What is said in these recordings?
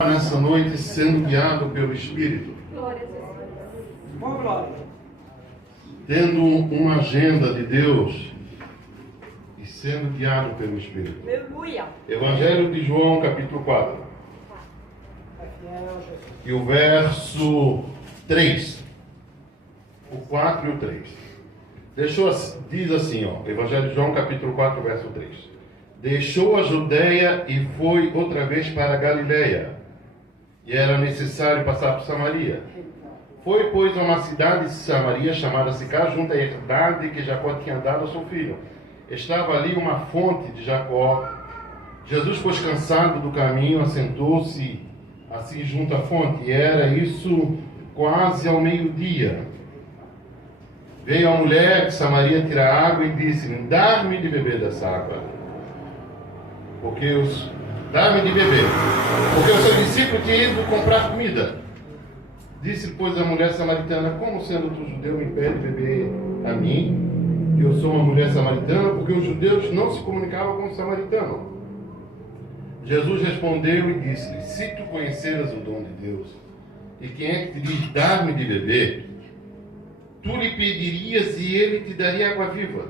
Nessa noite sendo guiado pelo Espírito, tendo uma agenda de Deus e sendo guiado pelo Espírito. Aleluia. Evangelho de João, capítulo 4. E o verso 3. O 4 e o 3. Diz assim, Evangelho de João, capítulo 4, verso 3. Deixou a Judeia e foi outra vez para a Galileia. E era necessário passar por Samaria. Foi, pois, a uma cidade de Samaria chamada Sicar, junto à herdade que Jacó tinha dado ao seu filho. Estava ali uma fonte de Jacó. Jesus, pois, cansado do caminho, assentou-se assim junto à fonte. E era isso quase ao meio-dia. Veio a mulher de Samaria tirar água e disse: dá-me de beber dessa água. Dá-me de beber, porque o seu discípulo tinha ido comprar comida. Disse, pois, a mulher samaritana: como sendo tu judeu me impede beber a mim, que eu sou uma mulher samaritana? Porque os judeus não se comunicavam com o samaritano. Jesus respondeu e disse-lhe: se tu conheceras o dom de Deus, e quem é que te diz dar-me de beber, tu lhe pedirias e ele te daria água viva.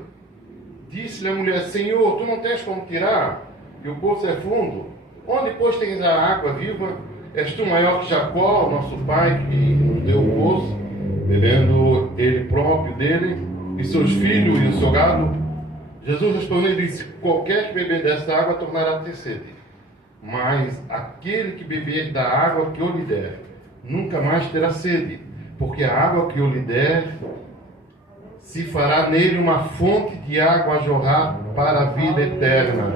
Disse-lhe a mulher: Senhor, tu não tens como tirar, e o poço é fundo. Onde, pois, tens a água viva? És tu maior que Jacó, nosso pai, que nos deu o poço, bebendo ele próprio dele, e seus filhos e o seu gado? Jesus respondeu e disse: qualquer que beber desta água tornará a ter sede. Mas aquele que beber da água que eu lhe der, nunca mais terá sede, porque a água que eu lhe der se fará nele uma fonte de água a jorrar para a vida eterna.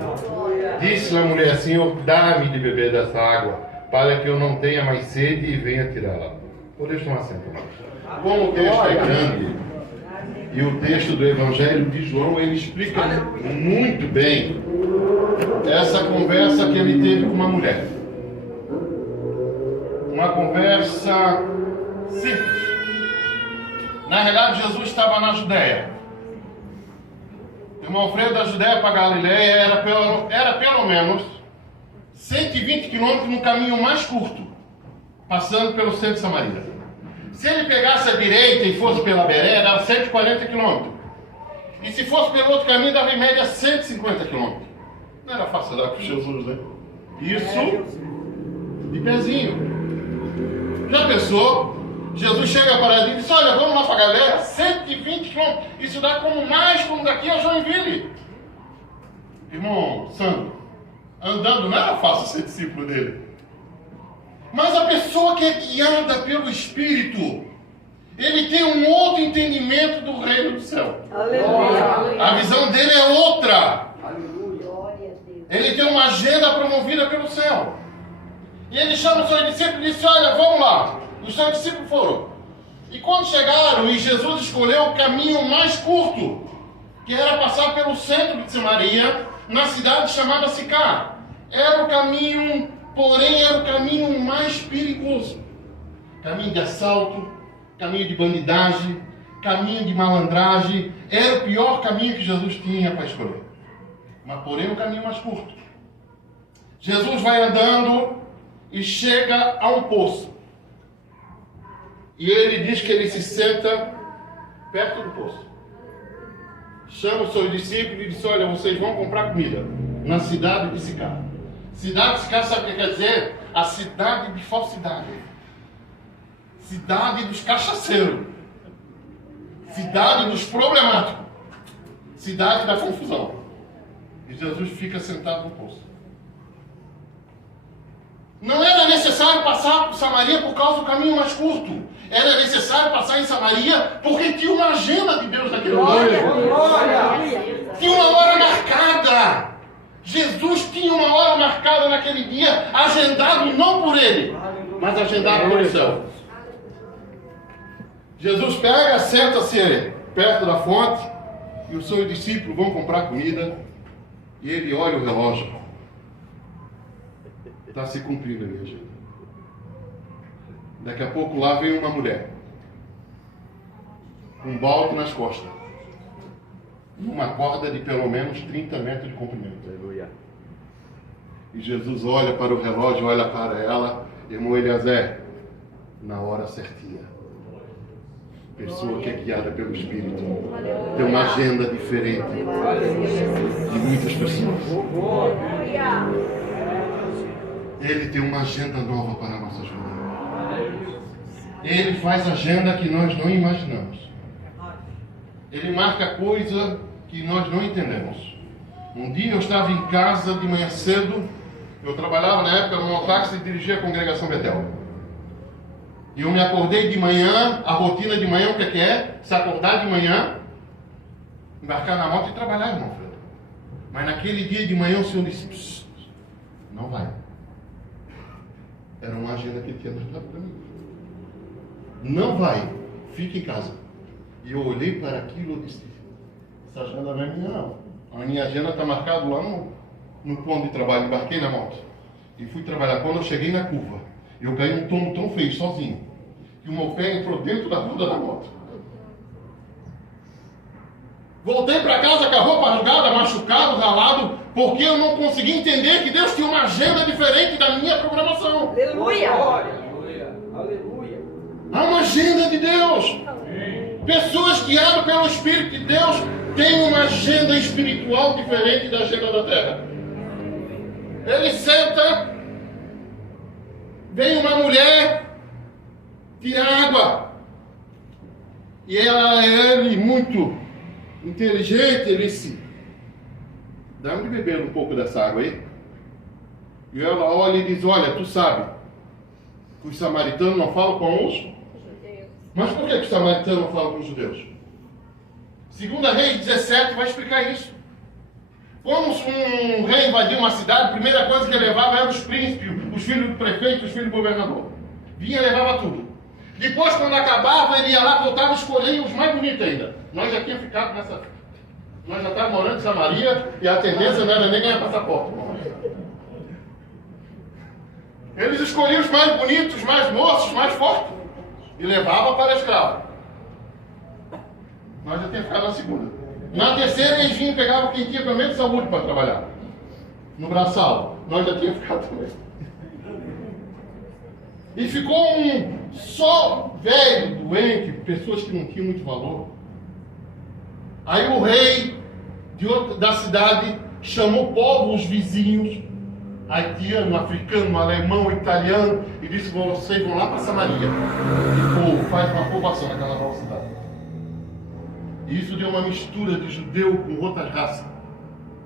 Disse-lhe a mulher: Senhor, dá-me de beber dessa água, para que eu não tenha mais sede e venha tirá-la. Podemos tomar assento, irmãos? Como o texto é grande, e o texto do Evangelho de João, ele explica muito bem essa conversa que ele teve com uma mulher. Uma conversa simples. Na realidade, Jesus estava na Judéia. O irmão Alfredo, da Judéia para Galileia era pelo menos 120 quilômetros no caminho mais curto, passando pelo centro de Samaria. Se ele pegasse a direita e fosse pela Beré, dava 140 quilômetros. E se fosse pelo outro caminho, dava em média 150 quilômetros. Não era fácil dar para Jesus, né? Isso de pezinho. Já pensou? Jesus chega para ele e diz: olha, vamos lá para a Galileia, 120 quilômetros. Isso dá como mais como daqui a Joinville. Irmão Sandro, andando não era fácil ser discípulo dele. Mas a pessoa que é guiada pelo Espírito, ele tem um outro entendimento do reino do céu. Aleluia. A visão dele é outra. Aleluia. Ele tem uma agenda promovida pelo céu. E ele chama os seus discípulos e disse: olha, vamos lá. Os seus discípulos foram. E quando chegaram, e Jesus escolheu o caminho mais curto, que era passar pelo centro de Samaria, na cidade chamada Sicar. Era o caminho, porém era o caminho mais perigoso. Caminho de assalto, caminho de bandidagem, caminho de malandragem. Era o pior caminho que Jesus tinha para escolher. Mas porém o caminho mais curto. Jesus vai andando e chega a um poço. E ele diz que ele se senta perto do poço. Chama os seus discípulos e diz: olha, vocês vão comprar comida na cidade de Sicar. Cidade de Sicar, sabe o que quer dizer? A cidade de falsidade. Cidade dos cachaceiros. Cidade dos problemáticos. Cidade da confusão. E Jesus fica sentado no poço. Não era necessário passar por Samaria por causa do caminho mais curto. Era necessário passar em Samaria porque tinha uma agenda de Deus naquele momento. Tinha uma hora marcada. Jesus tinha uma hora marcada naquele dia, agendado não por ele, mas agendado pelo céu. Jesus pega, senta-se perto da fonte e os seus discípulos vão comprar comida e ele olha o relógio. Está se cumprindo a minha agenda. Daqui a pouco lá vem uma mulher, com um balde nas costas, numa corda de pelo menos 30 metros de comprimento. Aleluia. E Jesus olha para o relógio, olha para ela, irmão Eliezer, na hora certinha. Pessoa que é guiada pelo Espírito tem uma agenda diferente de muitas pessoas. Ele tem uma agenda nova para a nossa vida. Ele faz agenda que nós não imaginamos. Ele marca coisa que nós não entendemos. Um dia eu estava em casa de manhã cedo. Eu trabalhava na época no mototáxi e dirigia a congregação Betel. E eu me acordei de manhã, a rotina de manhã, o que é? Se acordar de manhã, embarcar na moto e trabalhar, irmão Fredo. Mas naquele dia de manhã o Senhor disse, não vai. Era uma agenda que ele tinha dado para mim. Não vai, fique em casa. E eu olhei para aquilo e disse, essa agenda não é minha não. A minha agenda está marcada lá no ponto de trabalho. Embarquei na moto e fui trabalhar. Quando eu cheguei na curva, eu caí num tombo tão feio, sozinho, que o meu pé entrou dentro da roda da moto. Voltei para casa com a roupa rasgada, machucado, ralado, porque eu não consegui entender que Deus tinha uma agenda diferente da minha programação. Aleluia! Aleluia! Aleluia! Há uma agenda de Deus. Pessoas guiadas pelo Espírito de Deus têm uma agenda espiritual diferente da agenda da terra. Ele senta, vem uma mulher, tira água. E ele muito inteligente, ele disse, dá-me de beber um pouco dessa água aí. E ela olha e diz, olha, tu sabe que os samaritanos não falam com os... Mas por que os samaritanos não falam com os judeus? Segunda Reis 17 vai explicar isso. Quando um rei invadia uma cidade, a primeira coisa que ele levava eram os príncipes, os filhos do prefeito, os filhos do governador. Vinha e levava tudo. Depois, quando acabava, ele ia lá, voltava e escolhia os mais bonitos ainda. Nós já tínhamos ficado nessa... Nós já estávamos morando em Samaria e a tendência não era nem ganhar passaporte. Eles escolhiam os mais bonitos, os mais moços, os mais fortes. E levava para escravo. Nós já tínhamos ficado na segunda. Na terceira, eles vinham e pegavam quem tinha pelo menos saúde para trabalhar. No braçal. Nós já tínhamos ficado também. E ficou um só velho, doente, pessoas que não tinham muito valor. Aí o rei da cidade chamou povos vizinhos, haitiano, africano, alemão, italiano, e disse, vocês vão lá para Samaria. E faz uma povoação naquela nova cidade. E isso deu uma mistura de judeu com outras raças.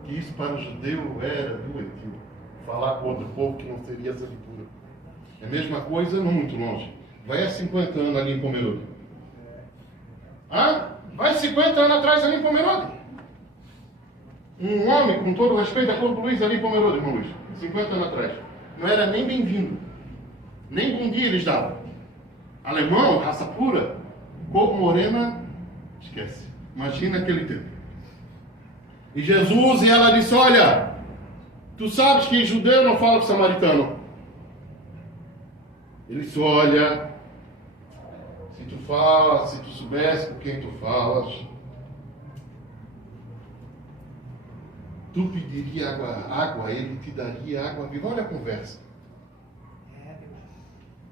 Que isso para o judeu era doentio. Falar com outro povo que não seria essa leitura. É a mesma coisa, não muito longe. Vai há 50 anos ali em Pomerode. Vai 50 anos atrás ali em Pomerode. Um homem, com todo o respeito, a Corpo Luiz ali em Pomerode, irmão Luiz. 50 anos atrás. Não era nem bem-vindo. Nem bom dia eles davam. Alemão, raça pura, cor morena, esquece. Imagina aquele tempo. E Jesus, e ela disse, olha, tu sabes que judeu não fala com samaritano. Ele disse, olha, se tu fala, se tu soubesse com quem tu falas, tu pediria água, ele te daria água viva. Olha a conversa.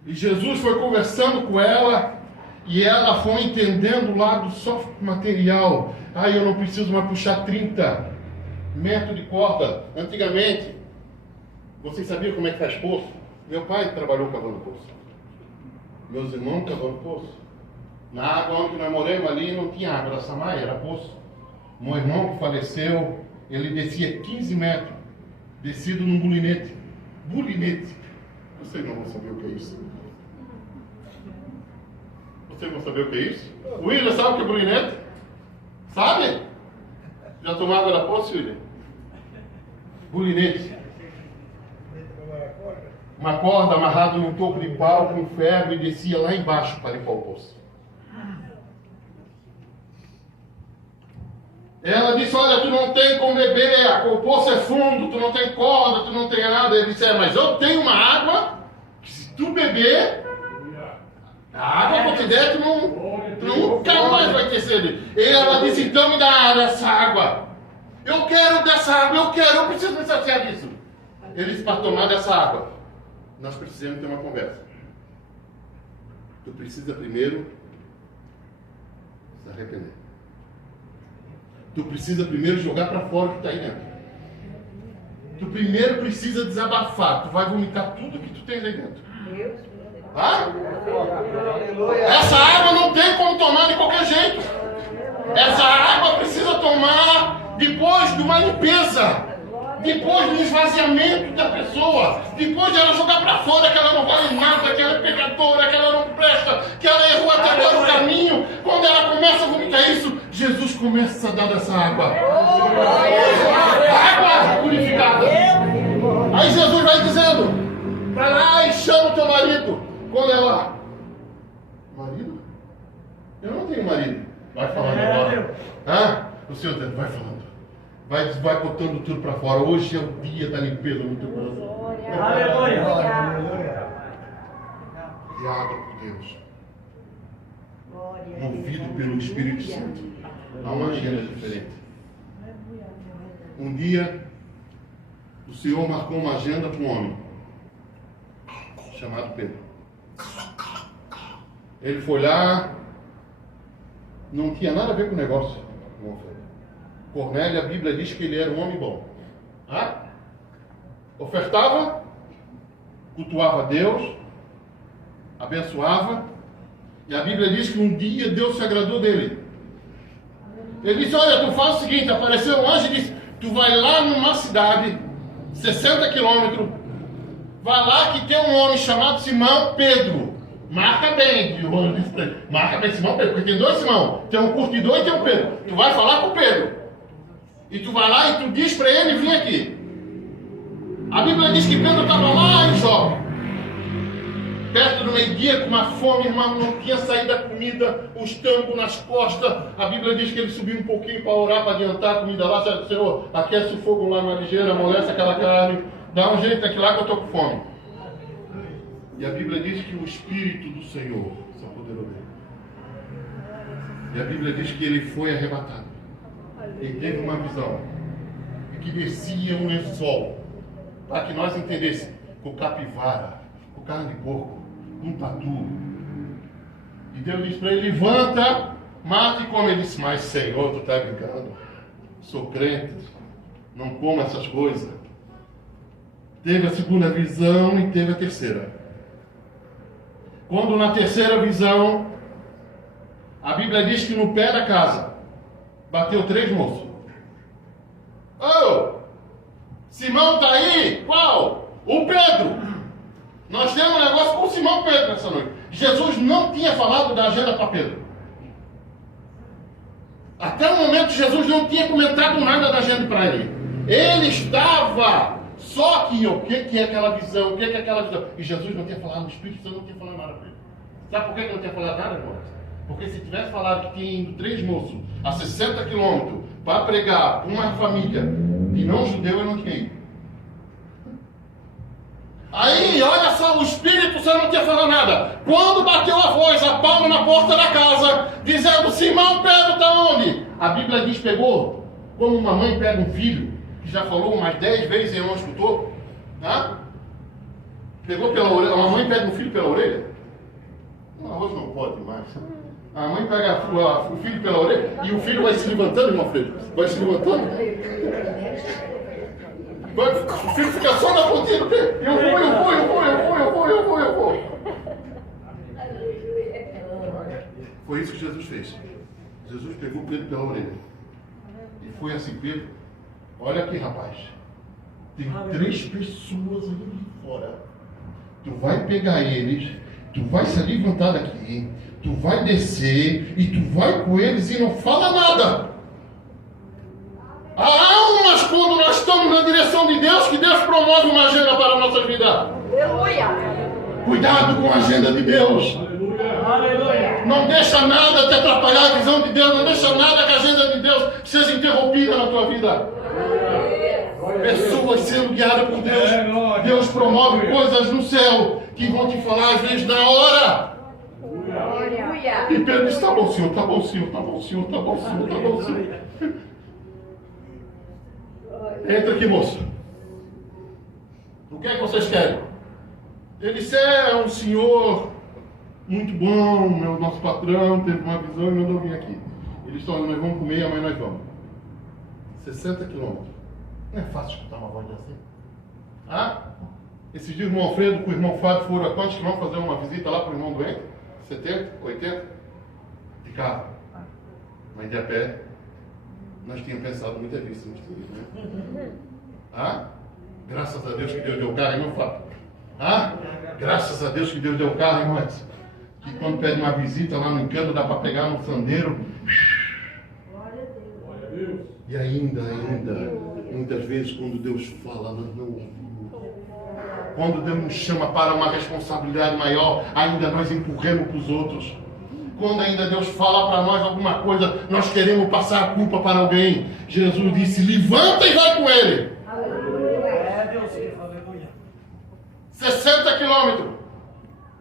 E Jesus foi conversando com ela, e ela foi entendendo o lado só material. Eu não preciso mais puxar 30 metros de corda. Antigamente, vocês sabiam como é que faz poço? Meu pai trabalhou cavando poço. Meus irmãos cavando poço. Na água onde nós moramos ali não tinha água da Samaia, era poço. Meu irmão que faleceu, ele descia 15 metros, descido num bulinete. Bulinete. Vocês não vão saber o que é isso. Vocês vão saber o que é isso? O William sabe o que é bulinete? Sabe? Já tomou água da poça, William? Bulinete. Uma corda amarrada num topo de pau com ferro e descia lá embaixo para limpar o poço. Ela disse, olha, tu não tem como beber, o poço é fundo, tu não tem corda, tu não tem nada. Ele disse, mas eu tenho uma água que se tu beber, a água que eu te der, tu nunca mais vai ter sede. E ela disse, então me dá dessa água. Eu quero dessa água, eu preciso me saciar disso. Ele disse para tomar dessa água. Nós precisamos ter uma conversa. Tu precisa primeiro se arrepender. Tu precisa primeiro jogar para fora o que está aí dentro. Tu primeiro precisa desabafar. Tu vai vomitar tudo que tu tens aí dentro. Ah? Essa água não tem como tomar de qualquer jeito. Essa água precisa tomar depois de uma limpeza. Depois do esvaziamento da pessoa, depois de ela jogar para fora que ela não vale nada, que ela é pecadora, que ela não presta, que ela errou até agora o caminho, quando ela começa a vomitar isso, Jesus começa a dar dessa água. Água purificada. Aí Jesus vai dizendo, vai lá e chama o teu marido. Quando ela, marido? Eu não tenho marido. Vai falando agora. Ah? O Senhor vai falando. Vai botando tudo para fora. Hoje é o dia da limpeza no teu coração. Aleluia. E água por Deus. Movido pelo Espírito Santo. Há uma agenda diferente. Um dia, o Senhor marcou uma agenda para um homem chamado Pedro. Ele foi lá, não tinha nada a ver com o negócio. Cornélio, a Bíblia diz que ele era um homem bom. Ofertava, cultuava Deus, abençoava, e a Bíblia diz que um dia Deus se agradou dele. Ele disse, olha, tu faz o seguinte, apareceu um anjo e disse, tu vai lá numa cidade, 60 quilômetros, vai lá que tem um homem chamado Simão Pedro. Marca bem, marca bem Simão Pedro, porque tem dois Simão, tem um curtidor e tem um Pedro. Tu vai falar com o Pedro. E tu vai lá e tu diz para ele vir aqui. A Bíblia diz que Pedro estava lá em Jope, perto do meio-dia, com uma fome, irmão, não tinha saído da comida, os tampos nas costas. A Bíblia diz que ele subiu um pouquinho para orar, para adiantar a comida lá. Senhor, aquece o fogo lá na ligeira, amolece aquela carne, dá um jeito aqui lá que eu estou com fome. E a Bíblia diz que o Espírito do Senhor se apoderou dele. E a Bíblia diz que ele foi arrebatado. Ele teve uma visão. E que descia um lençol. Para que nós entendêssemos. Com capivara, com carne de porco, com tatu. E Deus disse para ele, levanta, mata e come. Ele disse, mas Senhor, tu está brincando. Sou crente. Não como essas coisas. Teve a segunda visão e teve a terceira. Quando na terceira visão, a Bíblia diz que no pé da casa, bateu 3 moços. Oh! Simão está aí? Qual? O Pedro! Nós temos um negócio com o Simão Pedro nessa noite. Jesus não tinha falado da agenda para Pedro. Até o momento Jesus não tinha comentado nada da agenda para ele. Ele estava... Só que o que é aquela visão? O que é aquela visão? E Jesus não tinha falado, o Espírito Santo não tinha falado nada para ele. Sabe por que não tinha falado nada, irmão? Porque se tivesse falado que tinha ido 3 moços a 60 quilômetros para pregar para uma família de não judeu, ele não tinha ido. Aí, olha só, o Espírito Santo não tinha falado nada. Quando bateu a voz, a palma na porta da casa, dizendo, Simão Pedro está onde? A Bíblia diz, pegou, como uma mãe pega um filho, que já falou umas 10 vezes e não escutou, tá? Pegou pela orelha, uma mãe pega um filho pela orelha? O arroz não pode mais. A mãe pega o filho pela orelha e o filho vai se levantando, irmão Freire. Vai se levantando. O filho fica só na pontinha do pé. Eu vou. Foi isso que Jesus fez. Jesus pegou Pedro pela orelha. E foi assim, Pedro. Olha aqui, rapaz. Tem 3 pessoas ali fora. Tu vai pegar eles, tu vai se levantar daqui, tu vai descer e tu vai com eles e não fala nada. Há almas quando nós estamos na direção de Deus, que Deus promove uma agenda para a nossa vida. Aleluia. Cuidado com a agenda de Deus. Aleluia. Não deixa nada te atrapalhar a visão de Deus, não deixa nada que a agenda de Deus seja interrompida na tua vida. Pessoas sendo guiadas por Deus. Deus promove coisas no céu que vão te falar às vezes na hora. Aleluia. E Pedro disse, tá bom, Senhor, tá bom, Senhor, tá bom, Senhor, tá bom, Senhor, tá bom, Senhor. Entra aqui, moça. O que é que vocês querem? Ele disse, é um senhor muito bom, nosso patrão, teve uma visão e mandou vir aqui. Eles estão, nós vamos comer, amanhã nós vamos. 60 quilômetros. Não é fácil escutar uma voz assim? Ah? Esse dia o irmão Alfredo com o irmão Fábio foram a quantos quilômetros fazer uma visita lá para o irmão doente? 70, 80? De carro. Mas de a pé, nós tínhamos pensado muitas vezes nisso, né? Ah? Graças a Deus que Deus deu carro, irmão Fábio. Ah? Graças a Deus que Deus deu carro, irmão Edson. Que quando pede uma visita lá no encanto, dá para pegar no sandeiro. E ainda, muitas vezes quando Deus fala, nós não ouvimos. Quando Deus nos chama para uma responsabilidade maior, ainda nós empurramos para os outros. Quando ainda Deus fala para nós alguma coisa, nós queremos passar a culpa para alguém. Jesus disse, levanta e vai com ele. É Deus, aleluia. 60 quilômetros.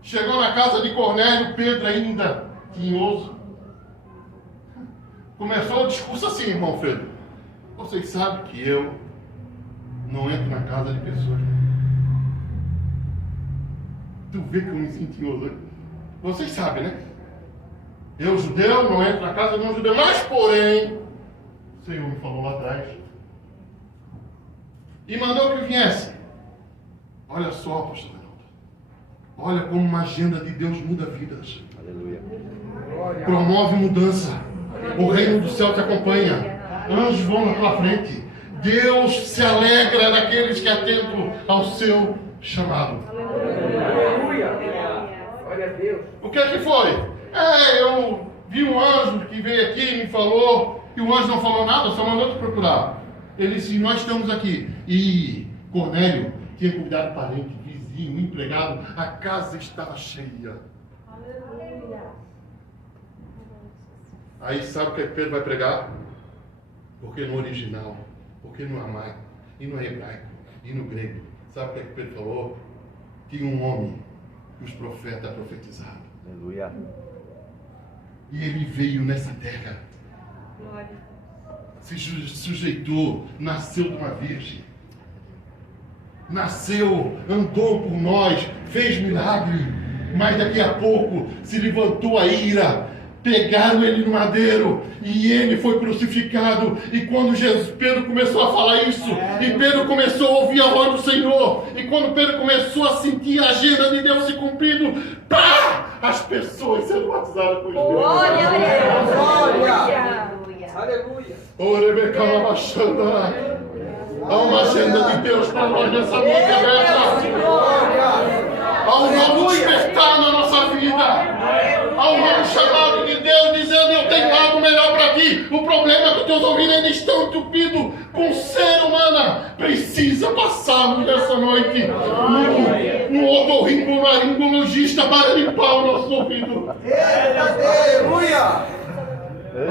Chegou na casa de Cornélio, Pedro ainda tinhoso. Começou o discurso assim, irmão Alfredo. Vocês sabem que eu não entro na casa de pessoas. Tu vê que eu me sinto tinhoso. Vocês sabem, né? Eu, judeu, não entro na casa de um judeu. Mas, porém, o Senhor me falou lá atrás. E mandou que viesse. Olha só, apóstolo Reinaldo. Olha como uma agenda de Deus muda vidas. Aleluia. Promove mudança. O reino do céu te acompanha. Anjos vão na tua frente. Deus se alegra daqueles que atentam ao seu chamado. Aleluia. Glória a Deus. O que é que foi? Eu vi um anjo que veio aqui e me falou, e o anjo não falou nada, só mandou te procurar. Ele disse, nós estamos aqui. E Cornélio tinha cuidado parente, vizinho, empregado, a casa estava cheia. Aí sabe o que Pedro vai pregar? Porque no original, porque no aramaico, e no hebraico, e no grego, sabe o que Pedro falou? Tinha um homem que os profetas profetizaram. Aleluia. E ele veio nessa terra. Se sujeitou, nasceu de uma virgem. Nasceu, andou por nós, fez milagre. Mas daqui a pouco se levantou a ira. Pegaram ele no madeiro e ele foi crucificado. E quando Pedro começou a falar isso, e Pedro começou a ouvir a voz do Senhor, e quando Pedro começou a sentir a agenda de Deus se cumprindo, pá! As pessoas sendo batizadas com os Deus. Glória a Deus. Glória. Aleluia. Há uma agenda de Deus para nós nessa noite aberta. Há um novo despertar na nossa vida. Há um novo chamado de Deus dizendo, eu tenho algo melhor para ti. O problema é que os teus ouvidos ainda estão entupidos com ser humana. Precisa passarmos nessa noite no otorrinolaringologista para limpar o nosso ouvido. Aleluia.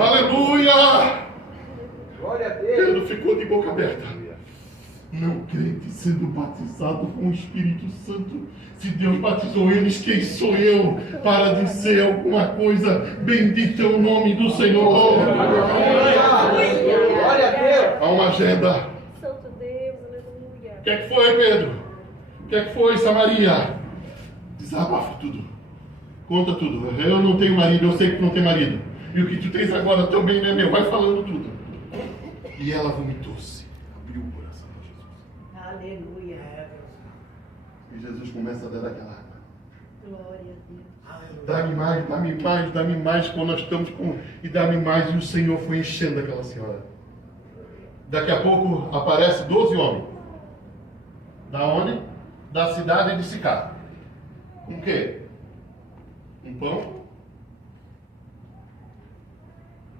Aleluia. Glória a Deus. Pedro ficou de boca aberta. Não crente sendo batizado com o Espírito Santo. Se Deus batizou eles, quem sou eu para dizer alguma coisa? Bendito é o nome do Senhor. Glória a Deus. Há uma agenda. Santo Deus, aleluia. O que é que foi, Pedro? O que é que foi, Samaria? Desabafa tudo. Conta tudo. Eu não tenho marido, eu sei que tu não tem marido. E o que tu tens agora também não é meu. Vai falando tudo. E ela vomitou-se. Abriu o coração de Jesus. Aleluia. E Jesus começa a dar aquela água. Glória a Deus. Dá-me mais, dá-me mais, dá-me mais. Quando nós estamos com... E dá-me mais. E o Senhor foi enchendo aquela senhora. Daqui a pouco aparece 12 homens. Da onde? Da cidade de Sicar. Com o quê? Um pão.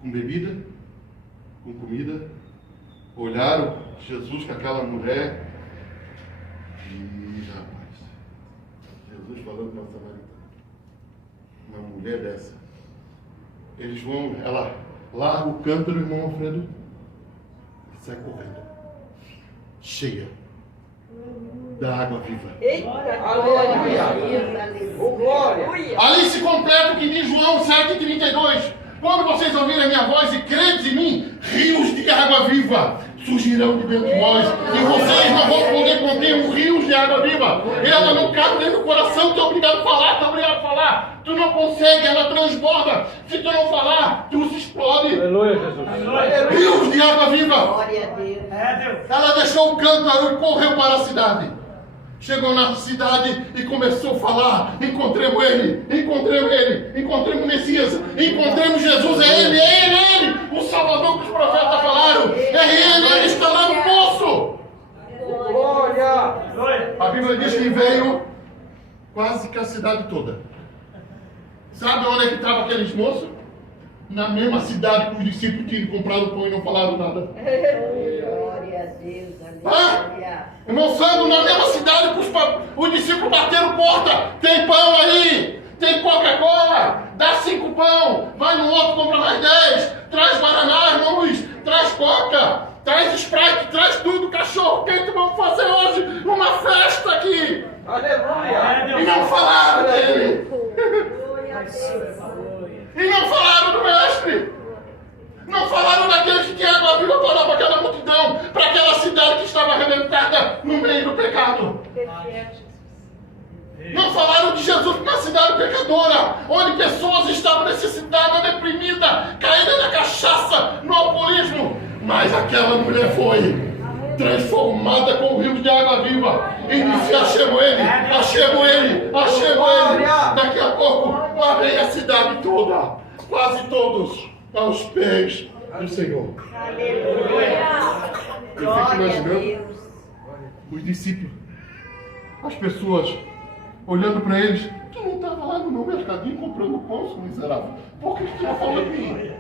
Com bebida. Com comida. Olharam Jesus com aquela mulher. E rapaz, Jesus falando com a samaritana. Uma mulher dessa. Eles vão, ela larga o cântaro, irmão Alfredo, e sai correndo. Cheia da água viva. Eita, Aleluia. Oh, glória. Ali se completa o que diz João 7,32. Quando vocês ouvirem a minha voz e credes em mim, rios de água viva surgirão de dentro de vós, e vocês não vão poder conter um rio de água viva. Ela não cabe dentro do coração, tu é obrigado a falar, tu é obrigado a falar. Tu não consegue, ela transborda. Se tu não falar, tu se explode. Aleluia, Jesus. Rios de água viva. Glória a Deus. É Deus. Ela deixou o cântaro e correu para a cidade. Chegou na cidade e começou a falar. Encontremos ele, encontremos o Messias, encontremos Jesus, é ele, o Salvador que os profetas falaram. É ele está lá no poço. Glória. Glória. A Bíblia diz que veio quase que a cidade toda. Sabe onde é que estavam aqueles moços? Na mesma cidade que os discípulos tinham comprado pão e não falaram nada. Glória a Deus. Aleluia. Irmão Sandro, na mesma cidade que os discípulos bateram porta. Tem pão aí, tem Coca-Cola, dá 5 pão, vai no outro, compra mais 10, traz Guaraná, irmão Luiz, traz Coca, traz Sprite, traz tudo, cachorro quente, vamos fazer hoje uma festa aqui. Aleluia. É Deus. E não falaram dele, Glória a Deus. e não falaram do mestre. Não falaram daquele que tinha água viva para dar para aquela multidão, para aquela cidade que estava arrebentada no meio do pecado. Não falaram de Jesus para uma cidade pecadora, onde pessoas estavam necessitadas, deprimidas, caídas na cachaça, no alcoolismo. Mas aquela mulher foi transformada com o rio de água viva. E disse: achemos ele, achemos ele, achemos ele. Daqui a pouco lá vem a cidade toda, quase todos aos pés do Senhor. Aleluia. Eu fico Glória a imaginando Deus. os discípulos, as pessoas olhando para eles. Tu não estava lá no meu mercadinho comprando pão, seu miserável? Por que tu não falou de mim?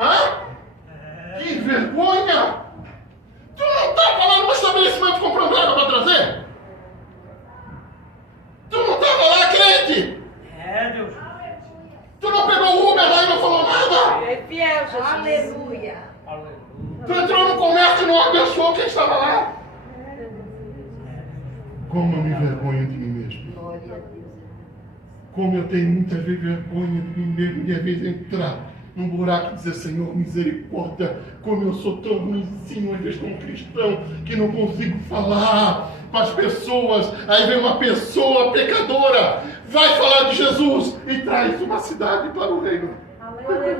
Hã? Que vergonha! Tu não estava lá no estabelecimento comprando água para trazer? Tu não estava lá, crente? É Deus. Tu não pegou o Uber lá e não falou nada? É fiel, Jesus. Aleluia. Tu entrou no comércio e não abençoou quem estava lá? Como eu me envergonho de mim mesmo. Glória a Deus. Como eu tenho muitas vezes vergonha de mim mesmo, de às vezes entrar num buraco e dizer: Senhor, misericórdia, como eu sou tão ruimzinho, às vezes como cristão, que não consigo falar para as pessoas. Aí vem uma pessoa pecadora, vai falar de Jesus e traz uma cidade para o reino, Aleluia.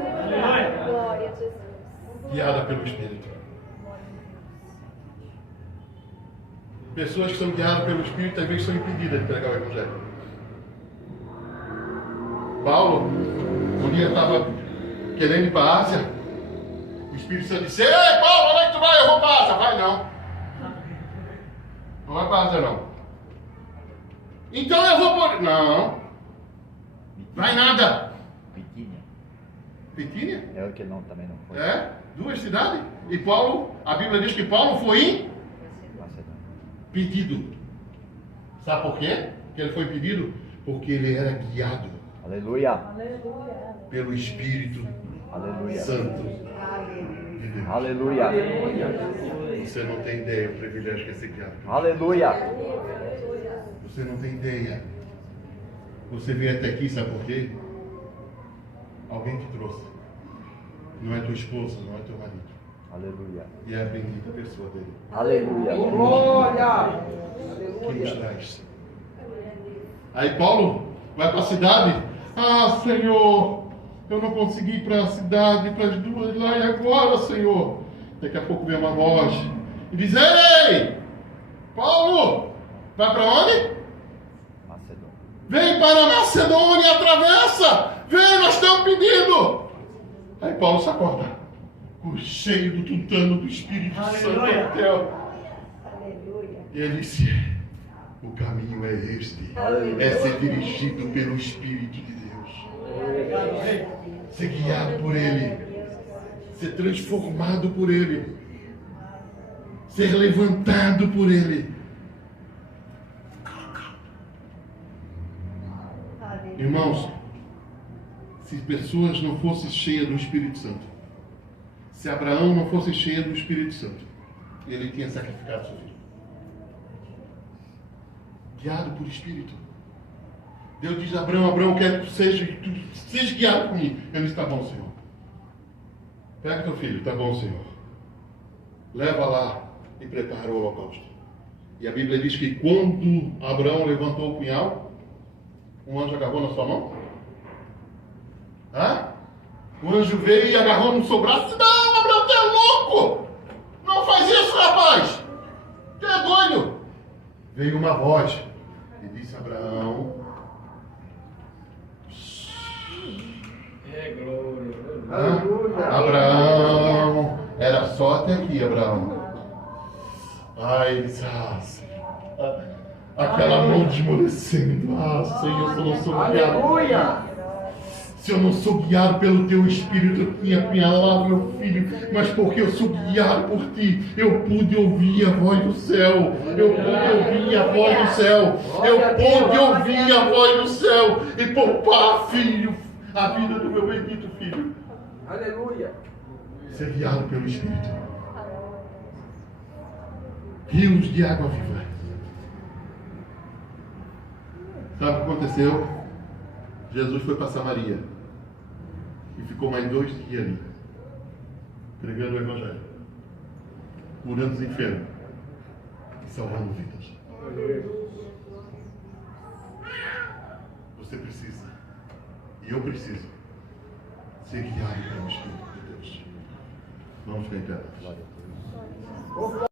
Glória a Jesus. guiada pelo Espírito. Pessoas que são guiadas pelo Espírito, às vezes são impedidas de pregar o Evangelho. Paulo, um dia estava querendo ir para a Ásia. O Espírito Santo disse: ei, Paulo, onde é que tu vai? Eu vou para a Ásia. Vai não. Não vai para a Ásia não. Então eu vou por... Não. Vai nada. Bitínia. Bitínia? É o que não, também não foi. É? 2 cidades. E Paulo, a Bíblia diz que Paulo foi Macedônia. impedido. Sabe por quê que ele foi impedido? Porque ele era guiado Aleluia. pelo Espírito Aleluia. Santo de Deus. Aleluia. Você não tem ideia do privilégio que é ser guiado. Aleluia. Você não tem ideia. Você veio até aqui, sabe por quê? Alguém te trouxe. Não é tua esposa, não é teu marido. Aleluia. E é a bendita pessoa dele Aleluia. Glória. que nos Aleluia. traz. Aí Paulo vai para a cidade. Ah, Senhor, eu não consegui ir para a cidade, para as 2 lá, e agora, Senhor? Daqui a pouco vem uma voz e diz: ei, Paulo, vai para onde? Macedônia. Vem para a Macedônia, atravessa! Vem, nós estamos pedindo! Aí Paulo se acorda, cheio do tuntano do Espírito Santo Aleluia. até o... Aleluia. E ele disse: o caminho é este, é ser dirigido pelo Espírito de Deus, ser guiado por Ele, ser transformado por Ele, ser levantado por Ele. Aleluia. Irmãos, se pessoas não fossem cheias do Espírito Santo, se Abraão não fosse cheio do Espírito Santo, ele tinha sacrificado seu filho. Guiado por Espírito. Deus diz a Abraão: Abraão, eu quero que tu seja guiado por mim. Ele disse: tá bom, Senhor. Pega teu filho, tá bom, Senhor. leva lá e prepara o holocausto. E a Bíblia diz que quando Abraão levantou o punhal, um anjo agarrou na sua mão. Hã? O anjo veio e agarrou no seu braço e disse: não, Abraão, tu é louco! Não faz isso, rapaz! Tu é doido! Veio uma voz e disse: Abraão, É glória. Aleluia. Abraão, era só até aqui, Abraão. Ai, ele disse: ah, Senhor. Aquela mão desmolecendo. Ah, Senhor, se eu não sou guiado. Aleluia. Se eu não sou guiado pelo teu Espírito, eu tinha apunhalado meu filho, mas porque eu sou guiado por ti, eu pude ouvir a voz do céu. Eu pude ouvir a voz do céu. Eu pude ouvir a voz do céu e poupar, filho, a vida do meu bendito filho. Aleluia. Ser guiado pelo Espírito. Rios de água viva. Sabe o que aconteceu? Jesus foi para Samaria e ficou mais 2 dias ali, pregando o Evangelho, curando os enfermos e salvando vidas. Você precisa, e eu preciso, ser guiado pelo Espírito de Deus. Vamos ficar em pé. Glória a Deus.